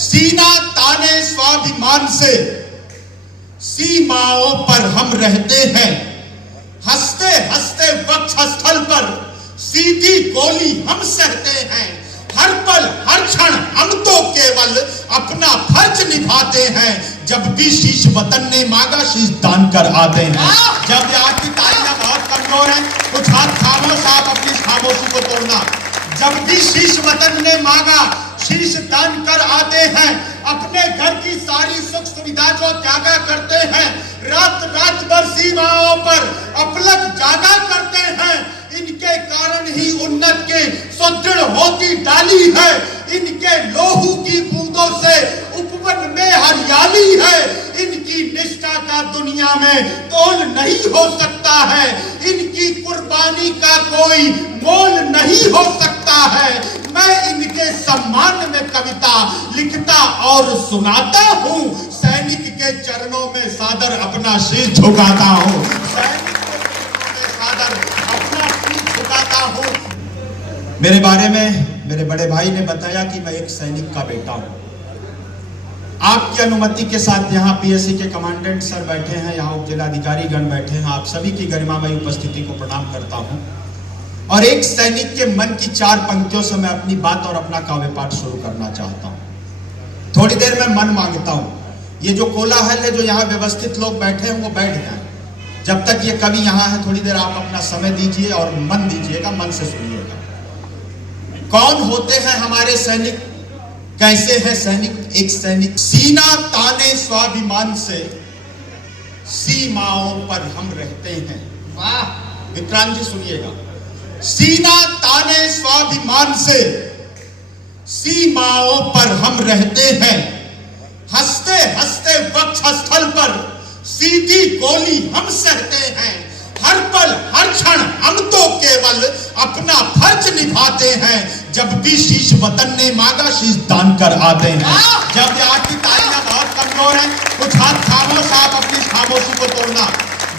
सीना ताने स्वाभिमान से सीमाओं पर हम रहते हैं, हंसते हंसते वक्षस्थल पर सीधी गोली हम सहते हैं। हर पल हर क्षण हम तो केवल अपना फर्ज निभाते हैं। जब भी शीश वतन ने मांगा शीश दान कर आते हैं। जब यहाँ की तालियां बहुत कमजोर हैं, कुछ हाथ खामोश, आप अपनी खामोशी को तोड़ना। जब भी शीश वतन ने मांगा शीश दान कर आते हैं। अपने घर की सारी सुख सुविधा जो त्यागा करते हैं, रात रात भर सीमाओं पर अपलक जागा करते हैं। इनके कारण ही उन्नत के सुदृढ़ होती डाली है। इनके लोहू की बूंदों से उपवन में हरियाली है। इनकी निष्ठा का दुनिया में तोल नहीं हो सकता है। इनकी कुर्बानी का कोई मोल नहीं हो सकता है। मैं इनके सम्मान में कविता लिखता और सुनाता हूँ। सैनिक के चरणों में सादर अपना शीश झुकाता हूँ। सैनिक के चरणों में सादर अपना शीश झुकाता हूँ। मेरे बारे में मेरे बड़े भाई ने बताया कि मैं एक सैनिक का बेटा हूँ। आपकी अनुमति के साथ यहाँ पीएससी के कमांडेंट सर बैठे हैं, यहाँ उप जिलाधिकारी गण बैठे हैं, आप सभी की गरिमामयी उपस्थिति को प्रणाम करता हूँ। और एक सैनिक के मन की 4 पंक्तियों से मैं अपनी बात और अपना काव्य पाठ शुरू करना चाहता हूँ। थोड़ी देर में मन मांगता हूँ। ये जो कोलाहल है, जो यहाँ व्यवस्थित लोग बैठे हैं, वो बैठ जाएं। जब तक ये कवि यहाँ है, थोड़ी देर आप अपना समय दीजिए और मन दीजिएगा, मन से सुनिएगा। कौन होते हैं हमारे सैनिक, कैसे है सैनिक? एक सैनिक सीना ताने स्वाभिमान से सीमाओं पर हम रहते हैं। वाह विक्रांत जी सुनिएगा। सीना ताने स्वाभिमान से सीमाओं पर हम रहते हैं, हंसते हंसते वक्षस्थल पर सीधी गोली हम सहते हैं। हर पल हर क्षण हम तो केवल अपना फर्ज निभाते हैं। जब भी शीश वतन ने मांगा शीश दान कर आते हैं। जब यहाँ की तालियां बहुत कमजोर हैं, कुछ हाथ खामोश, आप अपनी खामोशी को तोड़ना।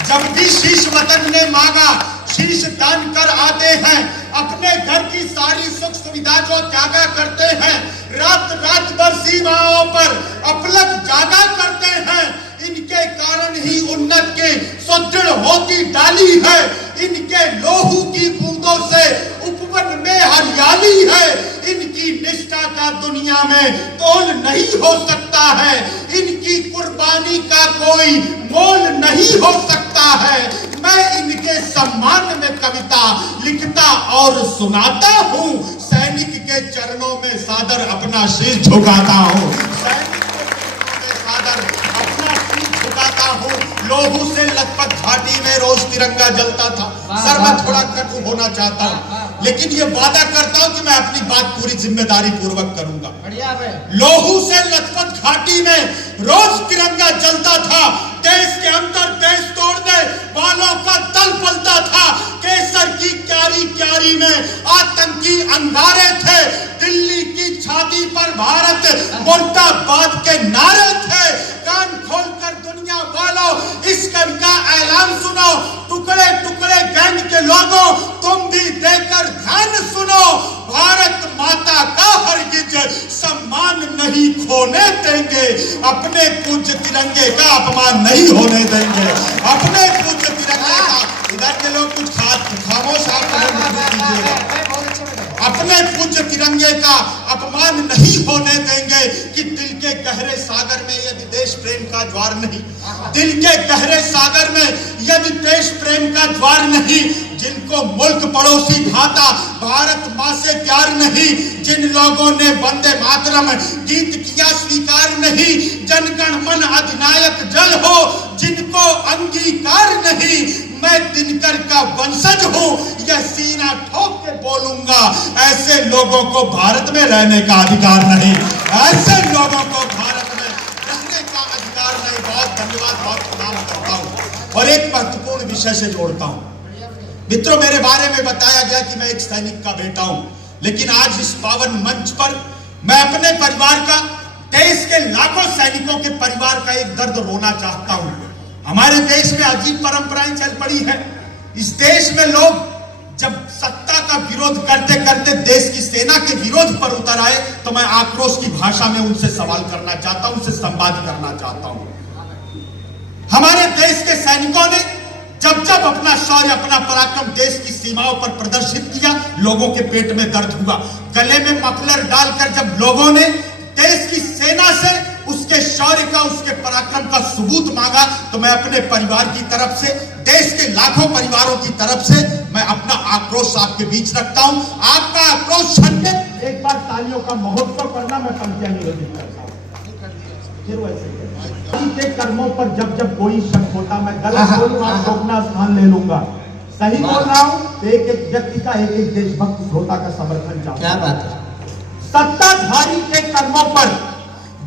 जब भी शीश वतन ने मांगा शीश दान कर आते हैं। अपने घर की सारी सुख सुविधा जो त्यागा करते हैं, रात रात भर सीमाओं पर अपलक जागा करते हैं। इनके कारण ही उन्नत के सुदृढ़ होती डाली है। इनके लोहू की बूंदों से उपवन में हरियाली है। इनकी निष्ठा का दुनिया में तोल नहीं हो सकता है। इनकी कुर्बानी का कोई मोल नहीं हो सकता है। मैं इनके सम्मान में कविता लिखता और सुनाता हूँ। सैनिक के चरणों में सादर अपना शीश झुकाता हूँ। सैनिक के चरणों में सादर अपना शीश झुकाता हूँ। लोहू से लखपत घाटी में रोज तिरंगा जलता था। सर मैं थोड़ा कटु होना चाहता हूँ, लेकिन ये वादा करता हूँ कि मैं अपनी बात पूरी जिम्मेदारी पूर्वक करूंगा। लोहू से लखपत घाटी में रोज तिरंगा जलता था। देश के अंदर देश तोड़ने वालों का दल पलता था। केसर की क्यारी क्यारी में आतंकी अंगारे थे। दिल्ली की छाती पर भारत मुर्दाबाद के नारे थे। कान खोलकर दुनिया वालों इस कवि का ऐलान सुनो। टुकड़े टुकड़े गैंग के लोगों तुम भी देकर ध्यान सुनो। भारत माता का हरगिज सम्मान नहीं खोने देंगे। अपने पूज्य तिरंगे का अपमान नहीं होने देंगे। अपने पूज्य तिरंगे का, इधर के लोग कुछ खामोश, अपने पूज्य तिरंगे का अपमान नहीं होने देंगे। कि दिल के गहरे सागर में यदि देश प्रेम का ज्वार नहीं, दिल के गहरे सागर में यदि देश प्रेम का ज्वार नहीं, जिनको मुल्क पड़ोसी भाता भारत माँ से प्यार नहीं, जिन लोगों ने वंदे मातरम गीत किया स्वीकार नहीं, जनगण मन अधिनायक जय हो जिनको अंगीकार नहीं, मैं दिनकर का वंशज हूँ यह सीना ठोक के बोलूंगा। ऐसे लोगों को भारत में रहने का अधिकार नहीं। ऐसे लोगों को भारत में रहने का अधिकार नहीं। बहुत धन्यवाद, बहुत प्रणाम करता हूँ। और एक महत्वपूर्ण विषय से जोड़ता हूँ। मित्रों, मेरे बारे में बताया गया कि मैं एक सैनिक का बेटा हूं, लेकिन आज इस पावन मंच पर मैं अपने परिवार का, देश के लाखों सैनिकों के परिवार का एक दर्द रोना चाहता हूं। हमारे देश में अजीब परंपराएं चल पड़ी है। इस देश में लोग जब सत्ता का का विरोध करते करते देश की सेना के विरोध पर उतर आए, तो मैं आक्रोश की भाषा में उनसे सवाल करना चाहता हूं, उनसे संवाद करना चाहता हूं। हमारे देश के सैनिकों ने जब जब अपना शौर्य, अपना पराक्रम देश की सीमाओं पर प्रदर्शित किया, लोगों के पेट में दर्द हुआ। गले में मफलर डालकर जब लोगों ने देश की सेना से उसके शौर्य का, उसके पराक्रम का सबूत मांगा, तो मैं अपने परिवार की तरफ से, देश के लाखों परिवारों की तरफ से मैं अपना आक्रोश आपके बीच रखता हूं। आपका आक्रोश छनके एक बार तालियों का महोत्सव करना, मैं पंक्तियां निवेदित करता हूं। फिर वैसे के कर्मों पर जब जब कोई शक होता, मैं गलत बोलूं आप अपना स्थान ले लूंगा, सही बोल रहा हूं तो एक एक व्यक्ति का, एक एक देशभक्त श्रोता का समर्थन चाहूंगा। क्या बात है। सत्ताधारी के कर्मों पर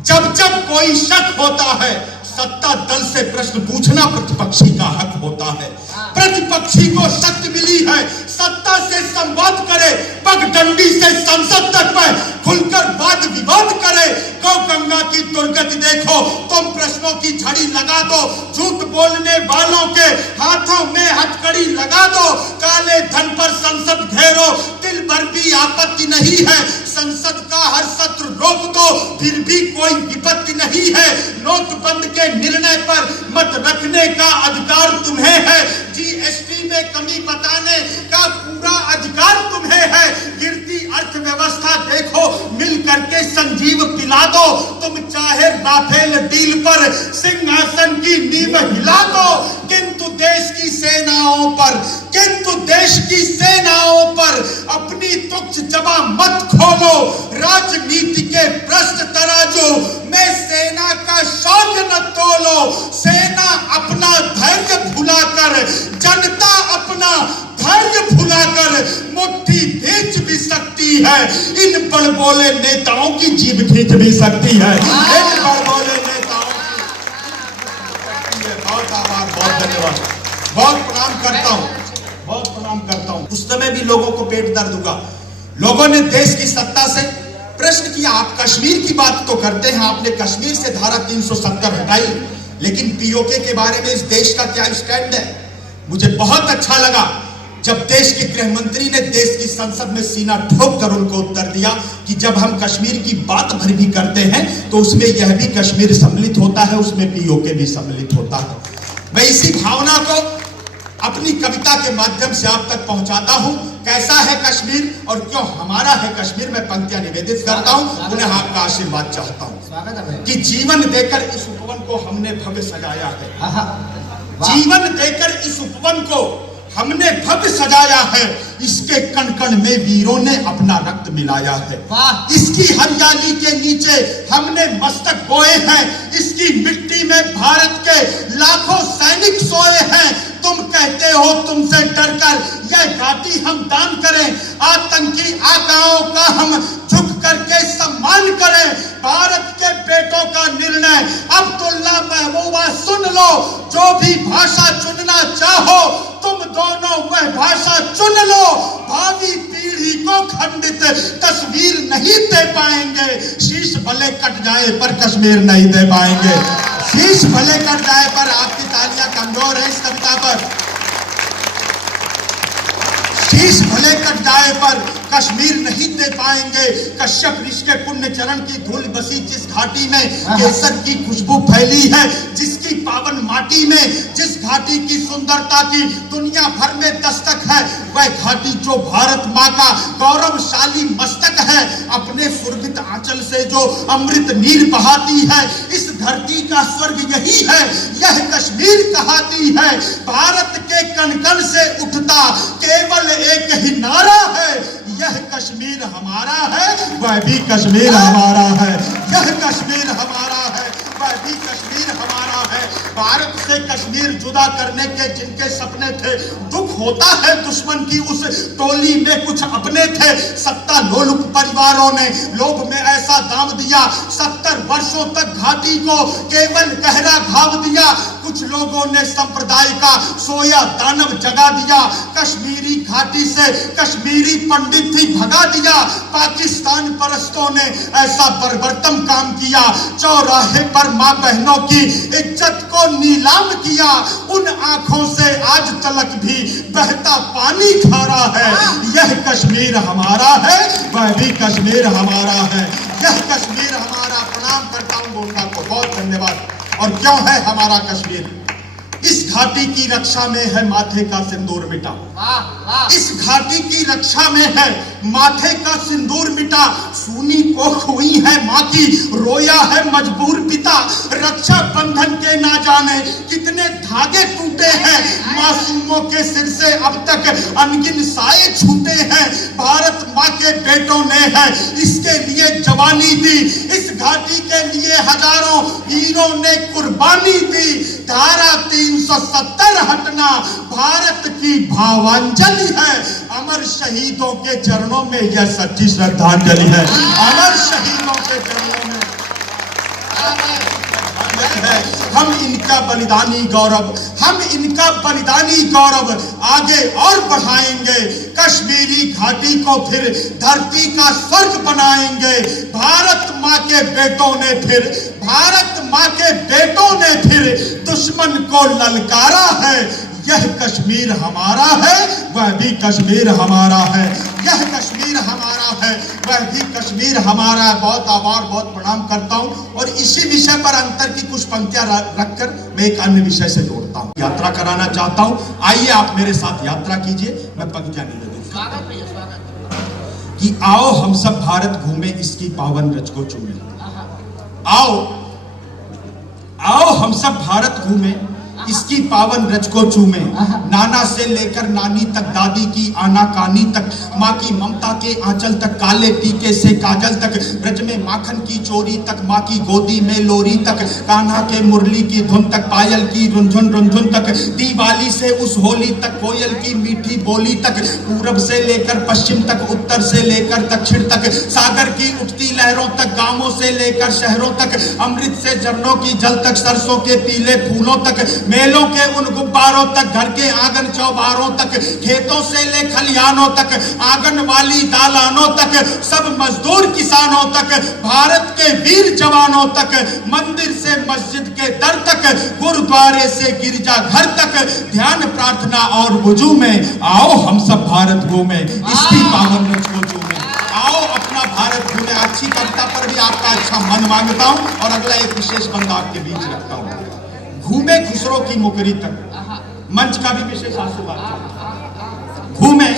जब जब कोई शक होता है, सत्ता दल से प्रश्न पूछना प्रतिपक्षी का हक होता है। प्रतिपक्षी को शक्ति मिली है सत्ता से संवाद करे, पगडंडी से संसद तक में खुलकर वाद विवाद करे। गौ गंगा की दुर्गति देखो, तुम प्रश्नों की झड़ी लगा दो, झूठ बोलने वालों के हाथों में हथकड़ी लगा दो, काले धन पर संसद घेरो, दिल भर भी आपत्ति नहीं है, संसद का हर सत्र रोक दो, फिर भी कोई विपत्ति नहीं है। नोटबंद के निर्णय पर मत रखने का अधिकार तुम्हें है, जीएसटी में कमी बताने का पूरा अधिकार तुम्हें है। गिरती अर्थव्यवस्था देखो, मिल करके संजीव पिला दो, तुम चाहे राफेल डील पर सिंहासन की नींव हिला दो, किंतु देश की सेनाओं पर, किंतु देश की सेनाओं पर अपनी तुच्छ जबा मत खोलो। राजनीति के भ्रष्ट तराजू में सेना का शौर्य न तोलो। सेना अपना धैर्य भुलाकर, जनता अपना धैर्य भुलाकर मुट्ठी भींच भी सकती है, इन बड़बोले नेताओं की जीभ खींच भी सकती है। इन बड़बोले नेताओं की बहुत आभार, बहुत धन्यवाद, बहुत प्रणाम करता हूं, बहुत प्रणाम करता हूं। उस समय भी लोगों को पेट दर्द हुआ, लोगों ने देश की सत्ता से प्रश्न किया। आप कश्मीर की बात तो करते हैं, आपने कश्मीर से धारा 370 हटाई, लेकिन पीओके के बारे में इस देश का क्या स्टैंड है? मुझे बहुत अच्छा लगा जब देश के गृह मंत्री ने देश की संसद में सीना ठोक कर उनको उत्तर दिया कि जब हम कश्मीर की बात भर भी करते हैं तो उसमें यह भी कश्मीर सम्मिलित होता है, उसमें पीओके भी सम्मिलित होता है। मैं इसी भावना को अपनी कविता के माध्यम से आप तक पहुंचाता हूं। कैसा है कश्मीर और क्यों हमारा है कश्मीर, मैं पंक्तियां निवेदित करता हूं, उन्हें आपका आशीर्वाद चाहता हूं कि जीवन देकर इस उपवन को हमने भव्य सजाया है। जीवन देकर इस उपवन को हमने भव्य सजाया है, इसके कण कण में वीरों ने अपना रक्त मिलाया है। इसकी हरियाली के नीचे हमने मस्तक बोए हैं, इसकी मिट्टी में भारत के लाखों सैनिक सोए हैं। तुम कहते हो तुमसे डरकर यह घाटी हम दान करें, आतंकी आकाओं का हम झुक करके सम्मान करें। भारत के बेटों का निर्णय अब्दुल्ला महबूबा सुन लो, जो भी भाषा चुनना चाहो तुम दोनों वह भाषा चुन लो। भावी पीढ़ी को खंडित तस्वीर नहीं दे पाएंगे, शीश भले कट जाए पर कश्मीर नहीं दे पाएंगे। शीश भले कट जाए पर, आपकी तालियां कमजोर है इस कविता पर, शीश भले कट जाए पर कश्मीर नहीं दे पाएंगे। कश्यप ऋषि के पुण्य चरण की धूल बसी जिस घाटी में केसर की खुशबू फैली है, जिसकी पावन माटी में जिस घाटी की सुंदरता की दुनिया भर में दस्तक है, वह घाटी जो भारत माँ का गौरवशाली मस्तक है, अपने सुरभित आंचल से जो अमृत नीर बहाती है, इस धरती का स्वर्ग यही है, यह कश्मीर कहाती है। भारत के कण कण से उठता केवल एक ही नारा है, यह कश्मीर हमारा है, वह भी कश्मीर हमारा है। यह कश्मीर हमारा है, वह भी कश्मीर हमारा है। भारत से कश्मीर जुदा करने के जिनके सपने थे, दुख होता है दुश्मन की उस टोली में कुछ अपने थे। सत्ता लोलुप परिवारों ने लोभ में ऐसा दाम दिया, 70 वर्षों तक घाटी को केवल गहरा घाव दिया। कुछ लोगों ने संप्रदाय का सोया दानव जगा दिया, कश्मीरी घाटी से कश्मीरी पंडित ही भगा दिया। पाकिस्तान परस्तों ने ऐसा बर्बरतम काम किया, चौराहे पर मां बहनों की इज्जत को नीलाम किया। उन आंखों से आज तलक भी बहता पानी खारा है। यह कश्मीर हमारा है, वह भी कश्मीर हमारा है। यह कश्मीर हमारा। प्रणाम करता हूं गोंडा को, बहुत धन्यवाद। और क्यों है हमारा कश्मीर? इस घाटी की रक्षा में है माथे का सिंदूर मिटा। इस घाटी की रक्षा में है माथे का सिंदूर मिटा। सूनी कोख हुई है माँ की, रोया है मजबूर पिता। रक्षा बंधन के ना जाने कितने धागे टूटे हैं। मासूमों के सिर से अब तक अनगिन साए छूटे हैं। भारत माँ के बेटों ने है इसके लिए जवानी दी। इस घाटी के लिए हजारों वीरों ने कुर्बानी दी। धारा 370 हटना भारत की भावांजलि है। अमर शहीदों के चरणों में यह सच्ची श्रद्धांजलि है। अमर शहीदों के चरणों में हम इनका बलिदानी गौरव, हम इनका बलिदानी गौरव आगे और बढ़ाएंगे। कश्मीरी घाटी को फिर धरती का स्वर्ग बनाएंगे। भारत माँ के बेटों ने फिर, भारत माँ के बेटों ने फिर दुश्मन को ललकारा है। यह कश्मीर हमारा है, वह भी कश्मीर हमारा है। यह कश्मीर हमारा है, वह भी कश्मीर हमारा है। बहुत आभार, बहुत प्रणाम करता हूं। और इसी विषय पर अंतर की कुछ पंक्तियां रखकर मैं एक अन्य विषय से जोड़ता हूं। यात्रा कराना चाहता हूं। आइए आप मेरे साथ यात्रा कीजिए। मैं पंक्तियां नहीं कि आओ हम सब भारत घूमे, इसकी पावन रज को चूमे। आओ आओ हम सब भारत घूमे, इसकी पावन रज को चूमे। नाना से लेकर नानी तक, दादी की आनाकानी तक, माँ की ममता के आंचल तक, काले टीके से काजल तक, ब्रज में माखन की चोरी तक, माँ की गोदी में लोरी तक, कान्हा के मुरली की धुन तक, पायल की रुंझुन रुंझुन तक, दिवाली से उस होली तक, कोयल की मीठी बोली तक, पूरब से लेकर पश्चिम तक, उत्तर से लेकर दक्षिण तक, सागर की उठती लहरों तक, गांवों से लेकर शहरों तक, अमृत से झरनों की जल तक, सरसों के पीले फूलों तक, मेलों के उन गुब्बारों तक, घर के आंगन चौबारों तक, खेतों से ले खलिहानों तक, आंगन वाली दालानों तक, सब मजदूर किसानों तक, भारत के वीर जवानों तक, मंदिर से मस्जिद के दर तक, गुरुद्वारे से गिरजा घर तक, ध्यान प्रार्थना और वुजू में आओ हम सब भारत घूमे, इसकी पावन रज को चूमे। आओ अपना भारत घूमे। अच्छी कविता पर भी आपका अच्छा मन मांगता हूं। और अगला एक विशेष बंद आपके बीच रखता हूं। घूमे खुसरो की मुकरी तक, मंच का भी विशेष आशीर्वाद। घूमे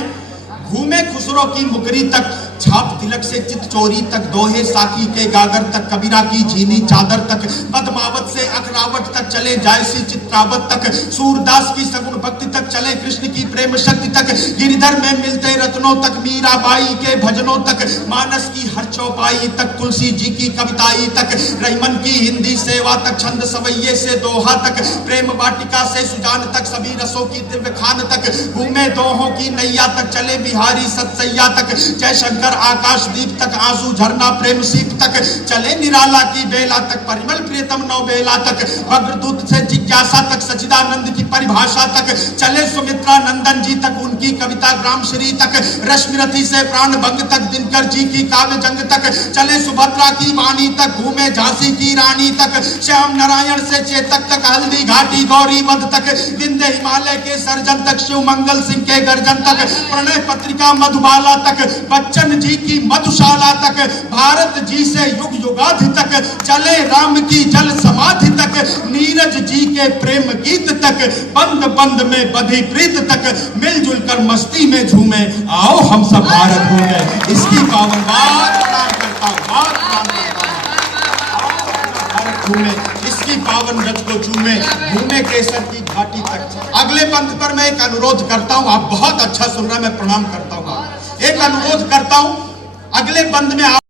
घूमे खुसरो की मुकरी तक, छाप तिलक से चित चोरी तक, दोहे साकी के गागर तक, कबीरा की झीली चादर तक, पद्मावत से अखरावट तक, चले जायसी चित्रावत तक, सूरदास की सगुन भक्ति तक, चले कृष्ण की प्रेम शक्ति तक, गिरधर में मिलते रत्नों तक, मीराबाई के भजनों तक, मानस की हर चौपाई तक, तुलसी जी की कविताई तक, रहीमन की हिंदी सेवा तक, छंद सवैये से दोहा तक, प्रेम वाटिका से सुजान तक, सभी रसों की दिव्य खान तक, घूमे दोहों की नैया तक, चले बिहारी सतसैया तक, जय शंकर आकाशदीप तक, आंसू झरना प्रेम सीप तक, चले निराला की बेला तक, परिमल प्रियतम नौ बेला तक, वज्रदूत से जिज्ञासा तक, सचिदानंद की परिभाषा तक, चले सुमित्रा नंदन जी तक, उनकी कविता ग्राम श्री तक, रश्मिरथी से प्राण भंग तक, दिनकर जी की काव्य जंग तक, चले सुभद्रा की वाणी तक, घूमे झांसी की रानी तक, श्याम नारायण से चेतक तक, हल्दी घाटी गौरी मध तक, विंध्य हिमालय के सर्जन तक, शिव मंगल सिंह के गर्जन तक, प्रणय पत्रिका मधुबाला तक, बच्चन जी की मधुशाला तक, भारत जी से युग युगाधि तक, चले राम की जल समाधि तक, नीरज जी के प्रेम गीत तक, बंद बंद में बधी प्रीत तक, मिलजुल कर मस्ती में झूमे। आओ हम सब भारत घूमे, इसकी पावन बात प्रणाम करता हूं। भारत घूमे, इसकी पावन रज को चूमे, घूमे केसर की घाटी तक। अगले पंथ पर मैं एक अनुरोध करता हूं। आप बहुत अच्छा सुन रहे हैं, मैं प्रणाम करता हूं। एक अनुरोध करता हूं, अगले बंद में आप